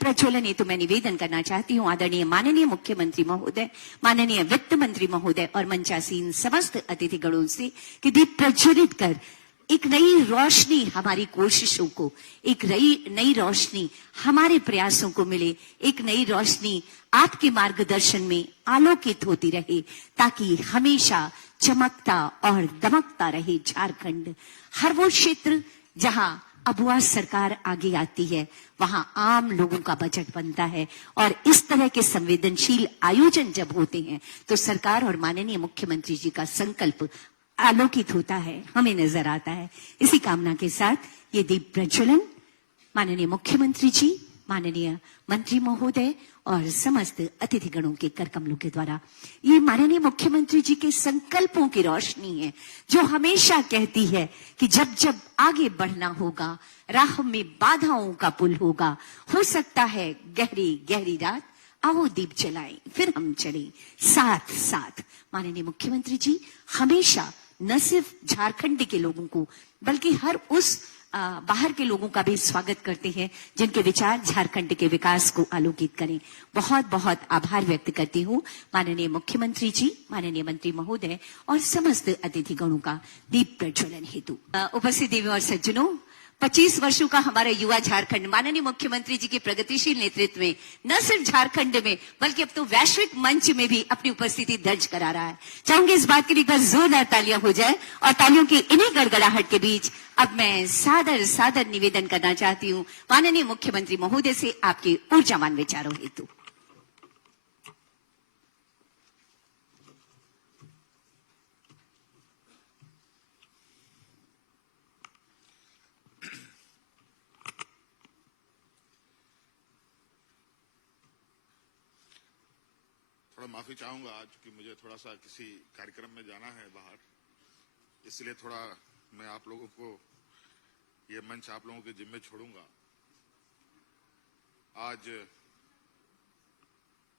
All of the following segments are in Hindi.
प्रज्वलन हेतु मैं निवेदन करना चाहती हूँ आदरणीय माननीय मुख्यमंत्री महोदय, माननीय वित्त मंत्री महोदय और मंचासीन समस्त अतिथिगणों से कि दीप प्रज्वलित कर एक नई रोशनी हमारी कोशिशों को, एक नई रोशनी हमारे प्रयासों को मिले, एक नई रोशनी आपके मार्गदर्शन में आलोकित होती रहे, ताकि हमेशा चमकता और दमकता रहे झारखंड। हर वो क्षेत्र जहां अबुआ सरकार आगे आती है, वहां आम लोगों का बजट बनता है और इस तरह के संवेदनशील आयोजन जब होते हैं तो सरकार और माननीय मुख्यमंत्री जी का संकल्प आलोकित होता है, हमें नजर आता है। इसी कामना के साथ ये दीप प्रज्वलन माननीय मुख्यमंत्री जी, माननीय मंत्री महोदय और समस्त अतिथिगणों के करकमलों के द्वारा, ये माननीय मुख्यमंत्री जी के संकल्पों की रोशनी है जो हमेशा कहती है कि जब जब आगे बढ़ना होगा, राह में बाधाओं का पुल होगा, हो सकता है गहरी गहरी रात, आओ दीप जलाएं फिर हम चलें साथ साथ। माननीय मुख्यमंत्री जी हमेशा न सिर्फ झारखंड के लोगों को बल्कि हर उस बाहर के लोगों का भी स्वागत करते हैं जिनके विचार झारखंड के विकास को आलोकित करें। बहुत बहुत आभार व्यक्त करती हूँ माननीय मुख्यमंत्री जी, माननीय मंत्री महोदय और समस्त अतिथिगणों का दीप प्रज्वलन हेतु। उपस्थित देवी और सज्जनों, 25 वर्षों का हमारा युवा झारखंड माननीय मुख्यमंत्री जी के प्रगतिशील नेतृत्व में न सिर्फ झारखंड में बल्कि अब तो वैश्विक मंच में भी अपनी उपस्थिति दर्ज करा रहा है। चाहूंगी इस बात के लिए एक बार जोरदार तालियां हो जाए और तालियों की इन्हीं गड़गड़ाहट के बीच अब मैं सादर सादर निवेदन करना चाहती हूँ माननीय मुख्यमंत्री महोदय से आपके ऊर्जावान विचारों हेतु। थोड़ा माफी चाहूंगा आज कि मुझे थोड़ा सा किसी कार्यक्रम में जाना है बाहर, इसलिए थोड़ा मैं आप लोगों को ये मंच आप लोगों के जिम्मे छोड़ूंगा। आज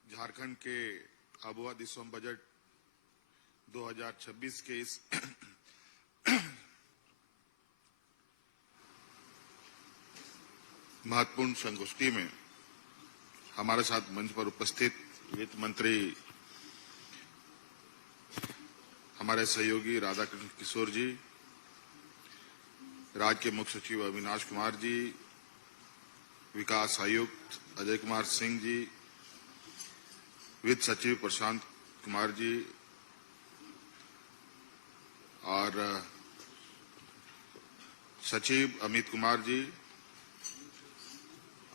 झारखंड के अबुआ दिसोम बजट 2026 के इस महत्वपूर्ण संगोष्ठी में हमारे साथ मंच पर उपस्थित वित्त मंत्री हमारे सहयोगी राधाकृष्ण किशोर जी, राज्य के मुख्य सचिव अविनाश कुमार जी, विकास आयुक्त अजय कुमार सिंह जी, वित्त सचिव प्रशांत कुमार जी और सचिव अमित कुमार जी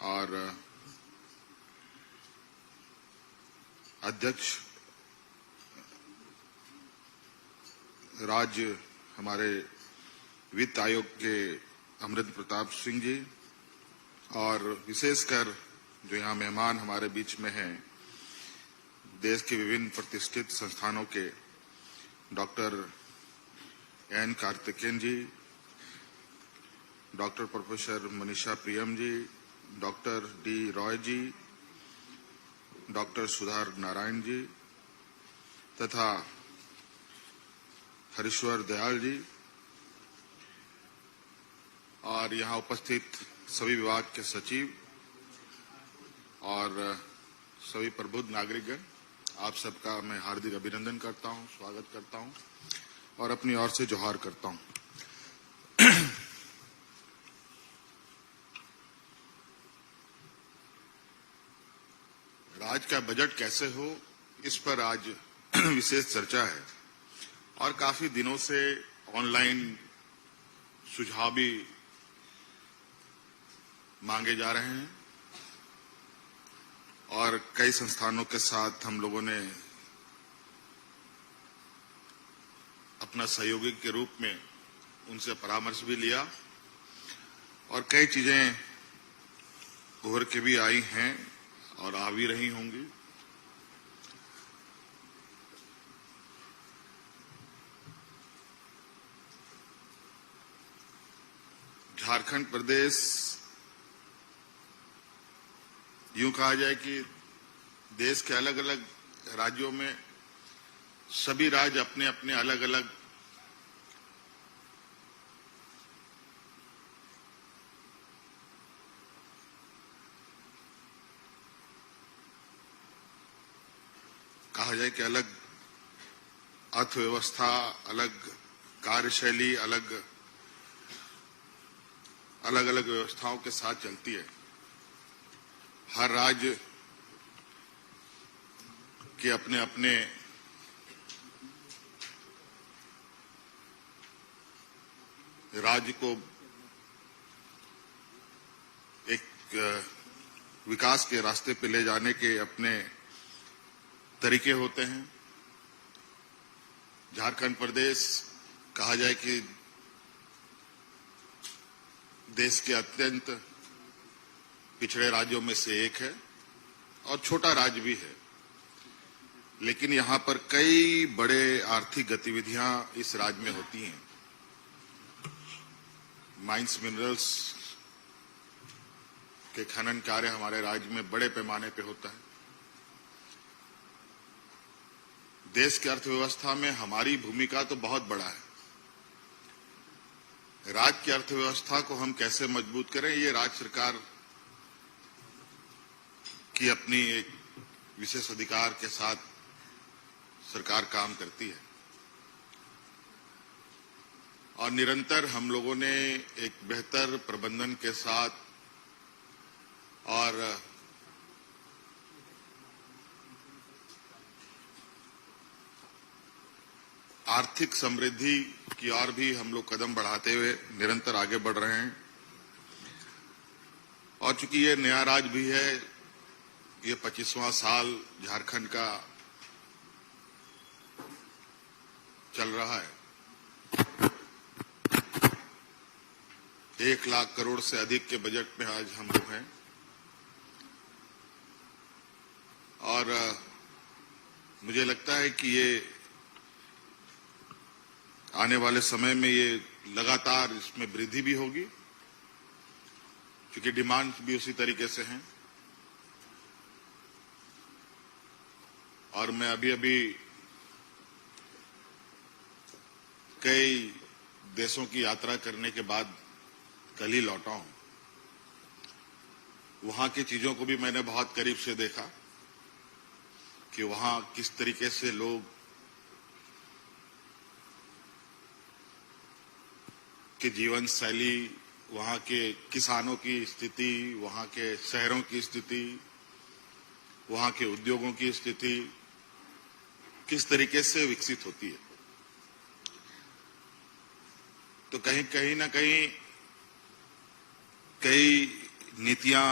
और अध्यक्ष राज्य हमारे वित्त आयोग के अमृत प्रताप सिंह जी और विशेषकर जो यहाँ मेहमान हमारे बीच में हैं, देश के विभिन्न प्रतिष्ठित संस्थानों के डॉक्टर एन कार्तिकेयन जी, डॉक्टर प्रोफेसर मनीषा प्रियम जी, डॉक्टर डी रॉय जी, डॉक्टर सुधार नारायण जी तथा हरीश्वर दयाल जी और यहाँ उपस्थित सभी विभाग के सचिव और सभी प्रबुद्ध नागरिकगण, आप सबका मैं हार्दिक अभिनंदन करता हूँ, स्वागत करता हूँ और अपनी ओर से जोहार करता हूँ। राज्य का बजट कैसे हो, इस पर आज विशेष चर्चा है और काफी दिनों से ऑनलाइन सुझाव भी मांगे जा रहे हैं और कई संस्थानों के साथ हम लोगों ने अपना सहयोगी के रूप में उनसे परामर्श भी लिया और कई चीजें उभर के भी आई हैं और आ भी रही होंगी। झारखंड प्रदेश यूं कहा जाए कि देश के अलग अलग राज्यों में सभी राज्य अपने अपने अलग अलग जाए कि अलग अर्थव्यवस्था, अलग कार्यशैली, अलग अलग व्यवस्थाओं के साथ चलती है। हर राज्य के अपने अपने राज्य को एक विकास के रास्ते पे ले जाने के अपने तरीके होते हैं। झारखंड प्रदेश कहा जाए कि देश के अत्यंत पिछड़े राज्यों में से एक है और छोटा राज्य भी है, लेकिन यहां पर कई बड़े आर्थिक गतिविधियां इस राज्य में होती हैं। माइंस मिनरल्स के खनन कार्य हमारे राज्य में बड़े पैमाने पे होता है। देश की अर्थव्यवस्था में हमारी भूमिका तो बहुत बड़ा है। राज्य की अर्थव्यवस्था को हम कैसे मजबूत करें, ये राज्य सरकार की अपनी एक विशेष अधिकार के साथ सरकार काम करती है। और निरंतर हम लोगों ने एक बेहतर प्रबंधन के साथ और आर्थिक समृद्धि की ओर भी हम लोग कदम बढ़ाते हुए निरंतर आगे बढ़ रहे हैं। और चूंकि ये नया राज्य भी है, ये 25वां साल झारखंड का चल रहा है। 1 लाख करोड़ से अधिक के बजट में आज हम लोग हैं और मुझे लगता है कि ये आने वाले समय में ये लगातार इसमें वृद्धि भी होगी, क्योंकि डिमांड भी उसी तरीके से हैं। और मैं अभी कई देशों की यात्रा करने के बाद कल ही लौटा हूं। वहां की चीजों को भी मैंने बहुत करीब से देखा कि वहां किस तरीके से लोग की जीवन शैली, वहां के किसानों की स्थिति, वहां के शहरों की स्थिति, वहां के उद्योगों की स्थिति किस तरीके से विकसित होती है। तो कहीं ना कहीं कई नीतियां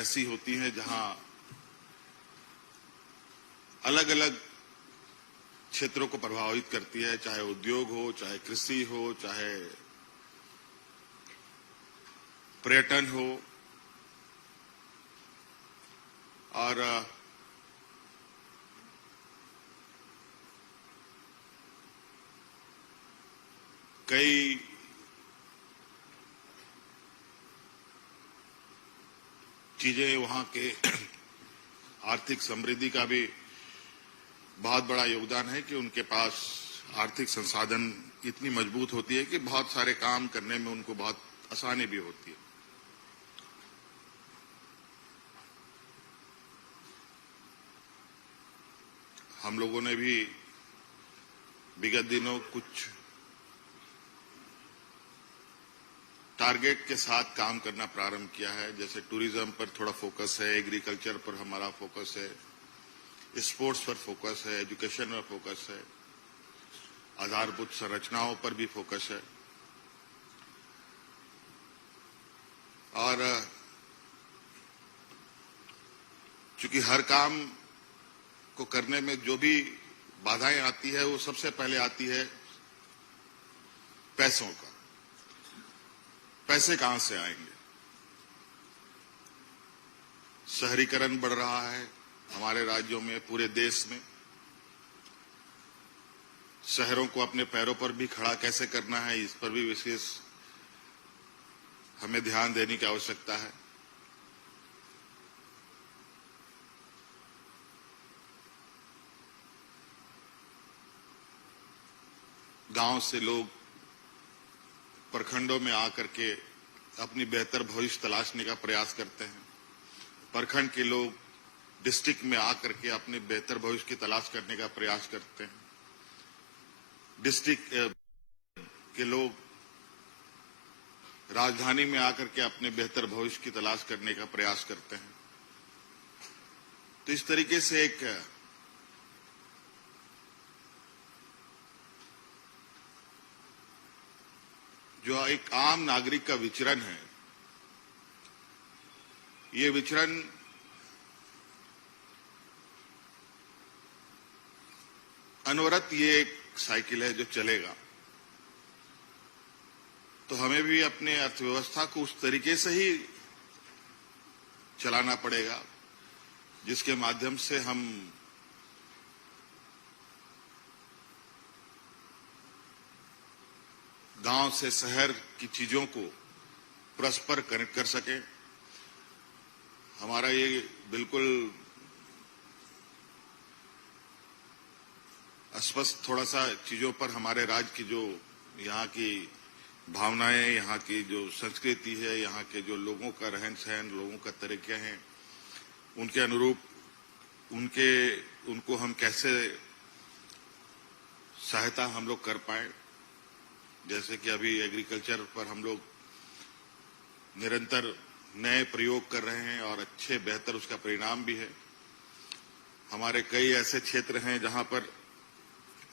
ऐसी होती हैं जहां अलग अलग क्षेत्रों को प्रभावित करती है, चाहे उद्योग हो, चाहे कृषि हो, चाहे पर्यटन हो। और कई चीजें वहां के आर्थिक समृद्धि का भी बहुत बड़ा योगदान है कि उनके पास आर्थिक संसाधन इतनी मजबूत होती है कि बहुत सारे काम करने में उनको बहुत आसानी भी होती है। हम लोगों ने भी विगत दिनों कुछ टारगेट के साथ काम करना प्रारंभ किया है। जैसे टूरिज्म पर थोड़ा फोकस है, एग्रीकल्चर पर हमारा फोकस है, स्पोर्ट्स पर फोकस है, एजुकेशन पर फोकस है, आधारभूत संरचनाओं पर भी फोकस है। और चूंकि हर काम को करने में जो भी बाधाएं आती है, वो सबसे पहले आती है पैसों का। पैसे कहां से आएंगे? शहरीकरण बढ़ रहा है हमारे राज्यों में, पूरे देश में। शहरों को अपने पैरों पर भी खड़ा कैसे करना है, इस पर भी विशेष हमें ध्यान देने की आवश्यकता है। गांव से लोग प्रखंडों में आकर के अपनी बेहतर भविष्य तलाशने का प्रयास करते हैं। प्रखंड के लोग डिस्ट्रिक्ट में आकर के अपने बेहतर भविष्य की तलाश करने का प्रयास करते हैं। डिस्ट्रिक्ट के लोग राजधानी में आकर के अपने बेहतर भविष्य की तलाश करने का प्रयास करते हैं। तो इस तरीके से एक जो एक आम नागरिक का विचरण है, ये विचरण अनवरत ये एक साइकिल है जो चलेगा। तो हमें भी अपने अर्थव्यवस्था को उस तरीके से ही चलाना पड़ेगा जिसके माध्यम से हम गांव से शहर की चीजों को परस्पर कनेक्ट कर सके। हमारा ये बिल्कुल स्पष्ट थोड़ा सा चीजों पर हमारे राज्य की जो यहाँ की भावनाएं, यहाँ की जो संस्कृति है, यहाँ के जो लोगों का रहन सहन, लोगों का तरीके हैं, उनके अनुरूप उनको हम कैसे सहायता हम लोग कर पाए। जैसे कि अभी एग्रीकल्चर पर हम लोग निरंतर नए प्रयोग कर रहे हैं और अच्छे बेहतर उसका परिणाम भी है। हमारे कई ऐसे क्षेत्र हैं जहां पर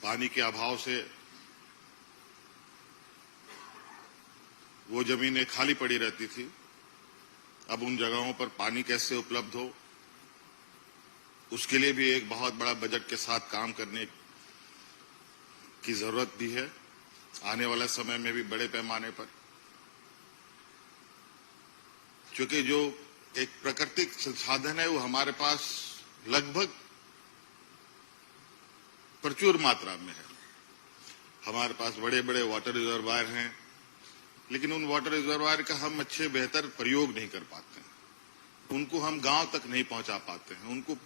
पानी के अभाव से वो जमीनें खाली पड़ी रहती थी। अब उन जगहों पर पानी कैसे उपलब्ध हो, उसके लिए भी एक बहुत बड़ा बजट के साथ काम करने की जरूरत भी है, आने वाले समय में भी बड़े पैमाने पर। क्योंकि जो एक प्राकृतिक संसाधन है वो हमारे पास लगभग प्रचुर मात्रा में है। हमारे पास बड़े बड़े वाटर रिजर्वायर हैं, लेकिन उन वाटर रिजर्वायर का हम अच्छे बेहतर प्रयोग नहीं कर पाते हैं। उनको हम गांव तक नहीं पहुंचा पाते हैं, उनको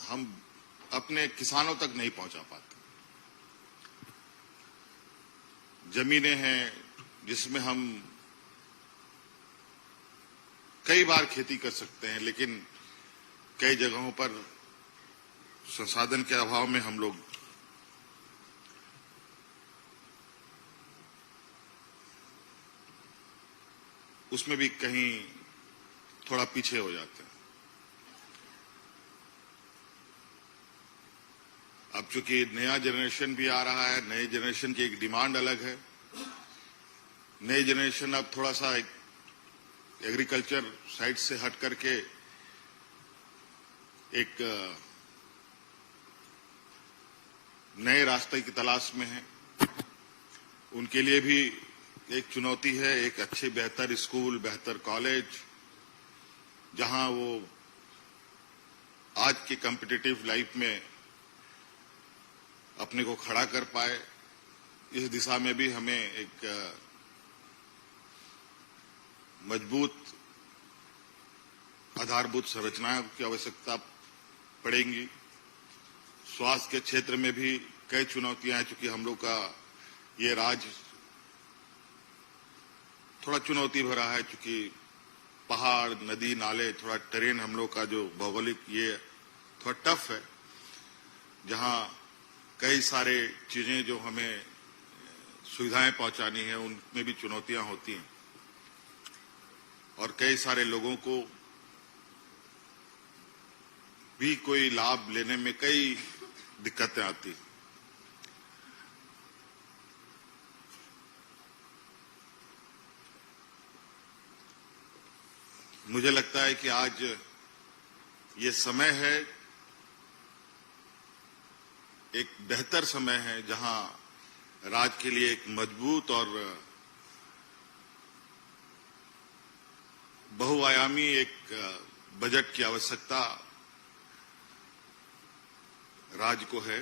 हम अपने किसानों तक नहीं पहुंचा पाते। जमीनें हैं जिसमें हम कई बार खेती कर सकते हैं, लेकिन कई जगहों पर संसाधन के अभाव में हम लोग उसमें भी कहीं थोड़ा पीछे हो जाते हैं। अब चूंकि नया जनरेशन भी आ रहा है, नए जनरेशन की एक डिमांड अलग है। नई जनरेशन अब थोड़ा सा एग्रीकल्चर साइड से हट करके एक नए रास्ते की तलाश में है। उनके लिए भी एक चुनौती है, एक अच्छे बेहतर स्कूल, बेहतर कॉलेज, जहां वो आज के कॉम्पिटिटिव लाइफ में अपने को खड़ा कर पाए। इस दिशा में भी हमें एक मजबूत आधारभूत संरचना की आवश्यकता पड़ेगी। स्वास्थ्य के क्षेत्र में भी कई चुनौतियां हैं, चूंकि हम लोग का ये राज्य थोड़ा चुनौती भरा है, चूंकि पहाड़, नदी, नाले, थोड़ा टेरेन हम लोग का जो भौगोलिक ये थोड़ा टफ है, जहां कई सारे चीजें जो हमें सुविधाएं पहुंचानी है उनमें भी चुनौतियां होती हैं और कई सारे लोगों को भी कोई लाभ लेने में कई दिक्कतें आती हैं। मुझे लगता है कि आज ये समय है, एक बेहतर समय है जहां राज्य के लिए एक मजबूत और बहुआयामी एक बजट की आवश्यकता राज्य को है,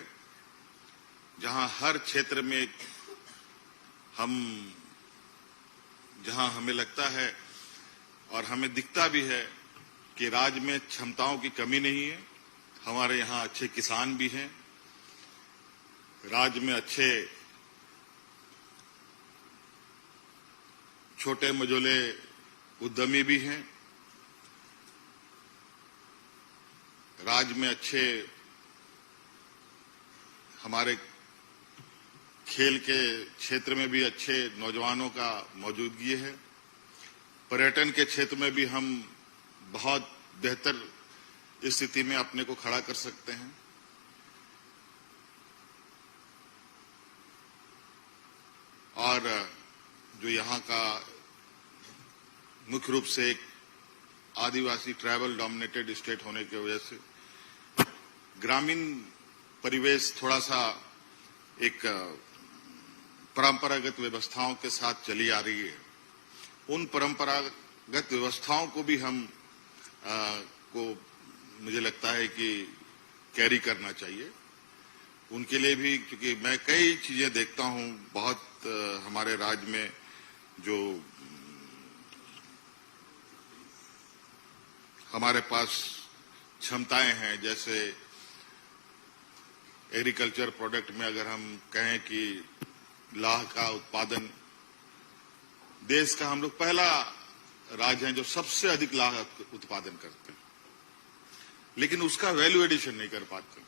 जहां हर क्षेत्र में जहां हमें लगता है और हमें दिखता भी है कि राज्य में क्षमताओं की कमी नहीं है। हमारे यहाँ अच्छे किसान भी हैं, राज्य में अच्छे छोटे मझोले उद्यमी भी हैं। राज्य में अच्छे हमारे खेल के क्षेत्र में भी अच्छे नौजवानों का मौजूदगी है। पर्यटन के क्षेत्र में भी हम बहुत बेहतर स्थिति में अपने को खड़ा कर सकते हैं। और जो यहाँ का मुख्य रूप से एक आदिवासी ट्राइबल डोमिनेटेड स्टेट होने की वजह से ग्रामीण परिवेश थोड़ा सा एक परंपरागत व्यवस्थाओं के साथ चली आ रही है। उन परंपरागत व्यवस्थाओं को भी हम को मुझे लगता है कि कैरी करना चाहिए। उनके लिए भी, क्योंकि मैं कई चीजें देखता हूं बहुत हमारे राज्य में जो हमारे पास क्षमताएं हैं, जैसे एग्रीकल्चर प्रोडक्ट में अगर हम कहें कि लाह का उत्पादन, देश का हम लोग पहला राज्य है जो सबसे अधिक लाह उत्पादन करते हैं, लेकिन उसका वैल्यू एडिशन नहीं कर पाते।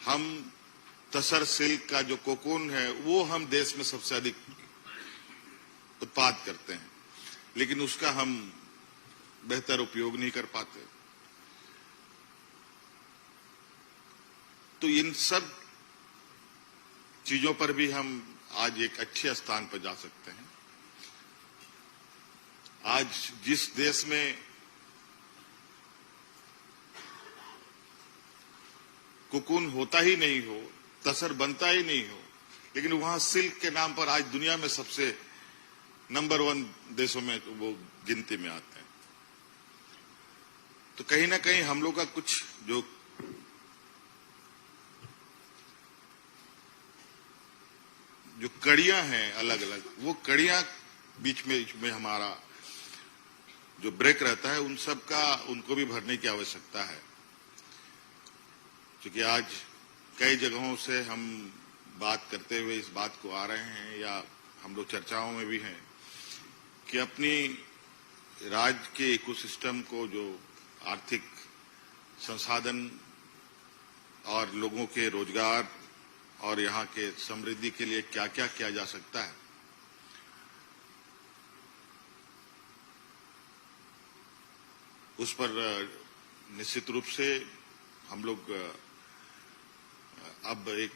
हम तसर सिल्क का जो कोकून है वो हम देश में सबसे अधिक उत्पाद करते हैं, लेकिन उसका हम बेहतर उपयोग नहीं कर पाते। तो इन सब चीजों पर भी हम आज एक अच्छे स्थान पर जा सकते हैं। आज जिस देश में कोकून होता ही नहीं हो, तसर बनता ही नहीं हो, लेकिन वहां सिल्क के नाम पर आज दुनिया में सबसे नंबर 1 देशों में वो गिनती में आते हैं। तो कहीं ना कहीं हम लोग का कुछ जो कड़ियां हैं अलग अलग, वो कड़ियां बीच में हमारा जो ब्रेक रहता है उन सब का उनको भी भरने की आवश्यकता है। क्योंकि आज कई जगहों से हम बात करते हुए इस बात को आ रहे हैं, या हम लोग चर्चाओं में भी हैं कि अपनी राज्य के इकोसिस्टम को, जो आर्थिक संसाधन और लोगों के रोजगार और यहाँ के समृद्धि के लिए क्या क्या किया जा सकता है, उस पर निश्चित रूप से हम लोग अब एक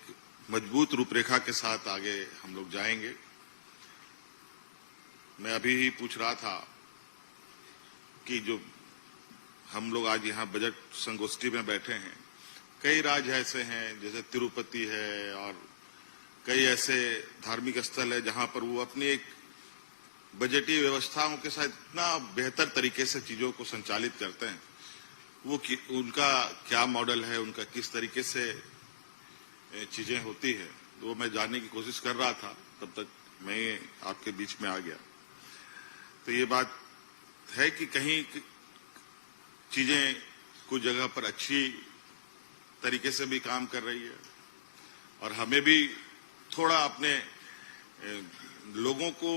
मजबूत रूपरेखा के साथ आगे हम लोग जाएंगे। मैं अभी ही पूछ रहा था कि जो हम लोग आज यहाँ बजट संगोष्ठी में बैठे हैं, कई राज्य ऐसे हैं जैसे तिरुपति है और कई ऐसे धार्मिक स्थल है जहां पर वो अपनी एक बजटीय व्यवस्थाओं के साथ इतना बेहतर तरीके से चीजों को संचालित करते हैं। वो उनका क्या मॉडल है, उनका किस तरीके से चीजें होती है, वो मैं जानने की कोशिश कर रहा था, तब तक मैं आपके बीच में आ गया। तो ये बात है कि कहीं चीजें कुछ जगह पर अच्छी तरीके से भी काम कर रही है, और हमें भी थोड़ा अपने लोगों को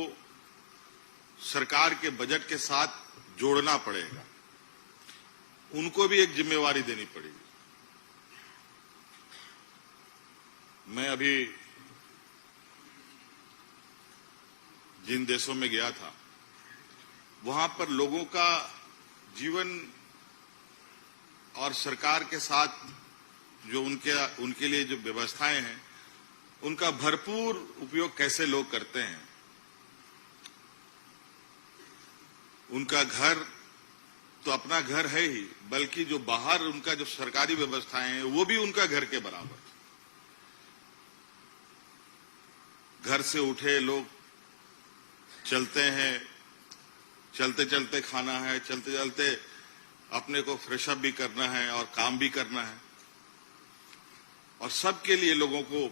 सरकार के बजट के साथ जोड़ना पड़ेगा, उनको भी एक जिम्मेवारी देनी पड़ेगी। मैं अभी जिन देशों में गया था, वहां पर लोगों का जीवन और सरकार के साथ जो उनके लिए जो व्यवस्थाएं हैं, उनका भरपूर उपयोग कैसे लोग करते हैं। उनका घर तो अपना घर है ही, बल्कि जो बाहर उनका जो सरकारी व्यवस्थाएं हैं वो भी उनका घर के बराबर। घर से उठे लोग चलते हैं, चलते चलते खाना है, चलते चलते अपने को फ्रेश अप भी करना है और काम भी करना है, और सबके लिए लोगों को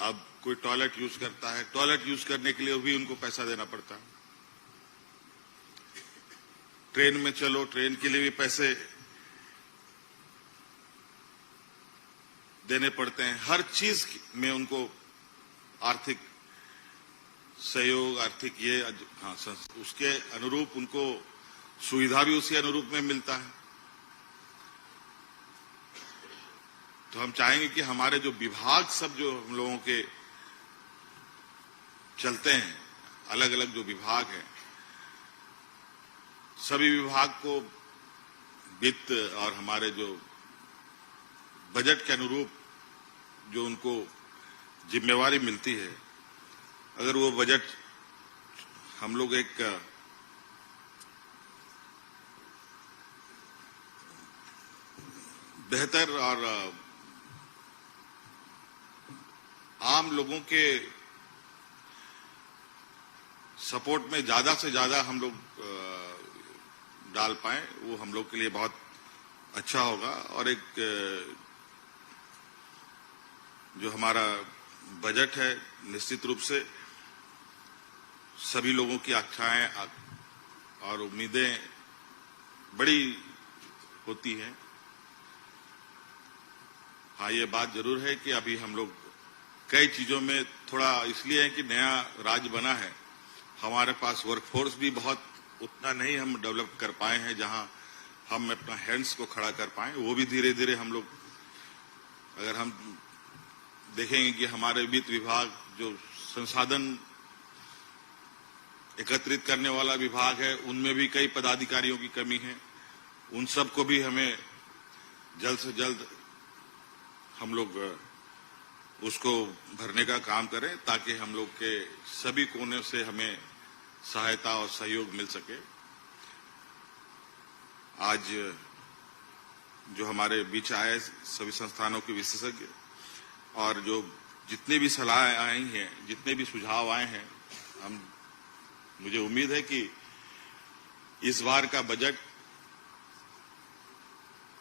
अब कोई टॉयलेट यूज करता है, टॉयलेट यूज करने के लिए भी उनको पैसा देना पड़ता है। ट्रेन में चलो, ट्रेन के लिए भी पैसे देने पड़ते हैं। हर चीज में उनको आर्थिक सहयोग आर्थिक ये हाँ उसके अनुरूप उनको सुविधा भी उसी अनुरूप में मिलता है। तो हम चाहेंगे कि हमारे जो विभाग सब जो हम लोगों के चलते हैं, अलग अलग जो विभाग हैं, सभी विभाग को वित्त और हमारे जो बजट के अनुरूप जो उनको जिम्मेवारी मिलती है, अगर वो बजट हम लोग एक बेहतर और आम लोगों के सपोर्ट में ज्यादा से ज्यादा हम लोग डाल पाए, वो हम लोग के लिए बहुत अच्छा होगा। और एक जो हमारा बजट है, निश्चित रूप से सभी लोगों की आशाएं और उम्मीदें बड़ी होती हैं। हाँ, ये बात जरूर है कि अभी हम लोग कई चीजों में थोड़ा इसलिए है कि नया राज्य बना है, हमारे पास वर्कफोर्स भी बहुत उतना नहीं हम डेवलप कर पाए हैं जहां हम अपना हैंड्स को खड़ा कर पाए। वो भी धीरे धीरे हम लोग, अगर हम देखेंगे कि हमारे वित्त विभाग जो संसाधन एकत्रित करने वाला विभाग है, उनमें भी कई पदाधिकारियों की कमी है। उन सबको भी हमें जल्द से जल्द हम लोग उसको भरने का काम करें, ताकि हम लोग के सभी कोने से हमें सहायता और सहयोग मिल सके। आज जो हमारे बीच आए सभी संस्थानों के विशेषज्ञ और जो जितने भी सलाह आई हैं, जितने भी सुझाव आए हैं, मुझे उम्मीद है कि इस बार का बजट,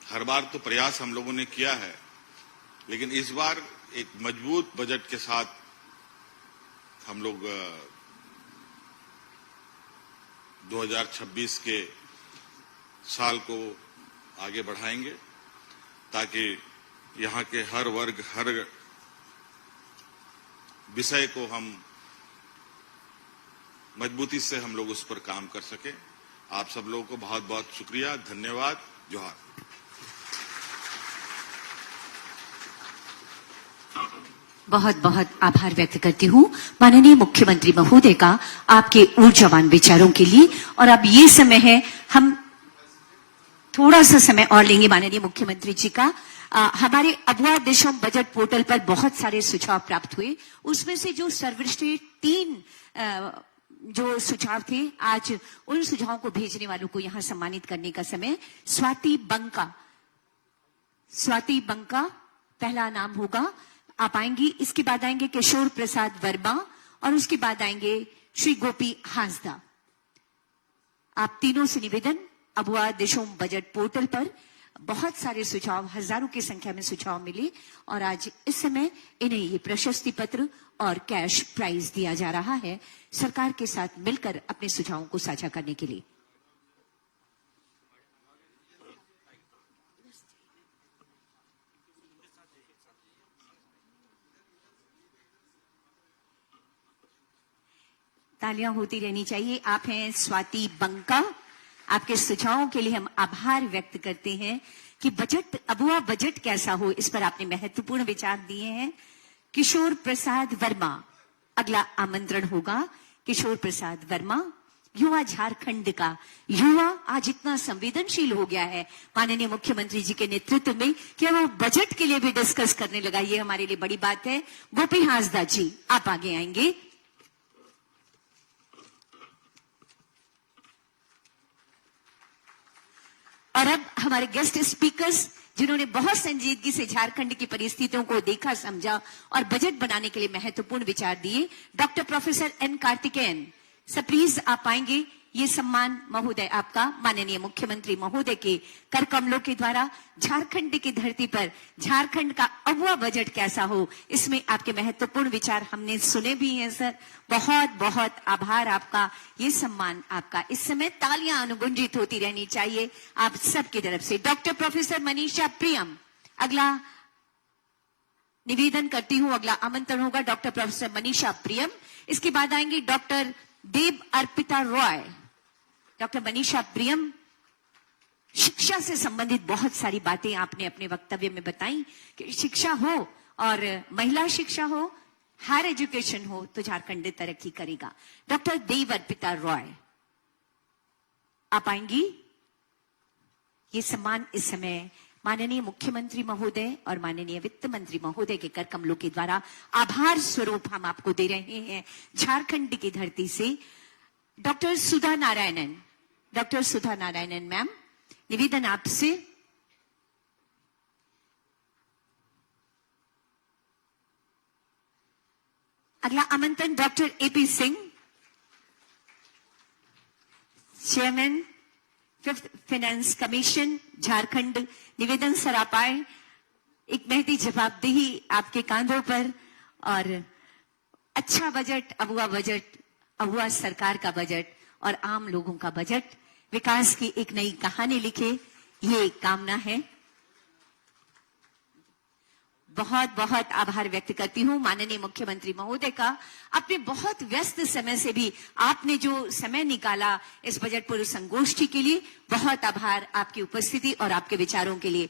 हर बार तो प्रयास हम लोगों ने किया है, लेकिन इस बार एक मजबूत बजट के साथ हम लोग 2026 के साल को आगे बढ़ाएंगे, ताकि यहाँ के हर वर्ग, हर विषय को हम मजबूती से हम लोग उस पर काम कर सके। आप सब लोगों को बहुत बहुत शुक्रिया, धन्यवाद, जोहार। बहुत बहुत आभार व्यक्त करती हूँ माननीय मुख्यमंत्री महोदय का आपके ऊर्जावान विचारों के लिए। और अब ये समय है, हम थोड़ा सा समय और लेंगे माननीय मुख्यमंत्री जी का। हमारे अबुआ देशम बजट पोर्टल पर बहुत सारे सुझाव प्राप्त हुए, उसमें से जो सर्वश्रेष्ठ 3 जो सुझाव थे, आज उन सुझावों को भेजने वालों को यहाँ सम्मानित करने का समय। स्वाति बंका पहला नाम होगा, आप आएंगी। इसके बाद आएंगे किशोर प्रसाद वर्मा और उसके बाद आएंगे श्री गोपी हांसदा। आप तीनों से निवेदन, अबुआ देशोम बजट पोर्टल पर बहुत सारे सुझाव, हजारों की संख्या में सुझाव मिले और आज इस समय इन्हें ये प्रशस्ति पत्र और कैश प्राइज दिया जा रहा है, सरकार के साथ मिलकर अपने सुझावों को साझा करने के लिए। तालियां होती रहनी चाहिए। आप हैं स्वाति बंका, आपके सुझावों के लिए हम आभार व्यक्त करते हैं कि बजट, अबुआ बजट कैसा हो, इस पर आपने महत्वपूर्ण विचार दिए हैं। किशोर प्रसाद वर्मा, अगला आमंत्रण होगा। किशोर प्रसाद वर्मा, युवा झारखंड का युवा आज इतना संवेदनशील हो गया है माननीय मुख्यमंत्री जी के नेतृत्व में कि वो बजट के लिए भी डिस्कस करने लगा, ये हमारे लिए बड़ी बात है। गोपी हांसदा जी, आप आगे आएंगे। और अब हमारे गेस्ट स्पीकर्स, जिन्होंने बहुत संजीदगी से झारखंड की परिस्थितियों को देखा, समझा और बजट बनाने के लिए महत्वपूर्ण विचार दिए, doctor professor N Karthikeyan. Sir please आप आएंगे। ये सम्मान महोदय आपका माननीय मुख्यमंत्री महोदय के कर कमलों के द्वारा झारखंड की धरती पर झारखंड का अबुआ बजट कैसा हो, इसमें आपके महत्वपूर्ण विचार हमने सुने भी हैं सर। बहुत बहुत आभार आपका, ये सम्मान आपका। इस समय तालियां अनुगुंजित होती रहनी चाहिए आप सबकी तरफ से। डॉक्टर प्रोफेसर मनीषा प्रियम, अगला निवेदन करती हूं अगला आमंत्रण होगा डॉक्टर प्रोफेसर मनीषा प्रियम। इसके बाद आएंगे डॉक्टर देव अर्पिता रॉय। डॉक्टर मनीषा प्रियम, शिक्षा से संबंधित बहुत सारी बातें आपने अपने वक्तव्य में बताई कि शिक्षा हो और महिला शिक्षा हो, हायर एजुकेशन हो तो झारखंड तरक्की करेगा। डॉक्टर देव अर्पिता रॉय, आप आएंगी। ये सम्मान इस समय माननीय मुख्यमंत्री महोदय और माननीय वित्त मंत्री महोदय के कर कमलों के द्वारा आभार स्वरूप हम आपको दे रहे हैं झारखंड की धरती से। डॉक्टर सुधा नारायणन, डॉक्टर सुधा नारायणन मैम, निवेदन आपसे। अगला आमंत्रण doctor AP Singh, chairman fifth finance commission Jharkhand. निवेदन सर आप आए। एक महती जवाबदेही आपके कांधों पर और अच्छा बजट, अगुआ सरकार का बजट और आम लोगों का बजट, विकास की एक नई कहानी लिखे, ये एक कामना है। बहुत बहुत आभार व्यक्त करती हूं माननीय मुख्यमंत्री महोदय का। अपने बहुत व्यस्त समय से भी आपने जो समय निकाला इस बजट पूर्व संगोष्ठी के लिए, बहुत आभार आपकी उपस्थिति और आपके विचारों के लिए।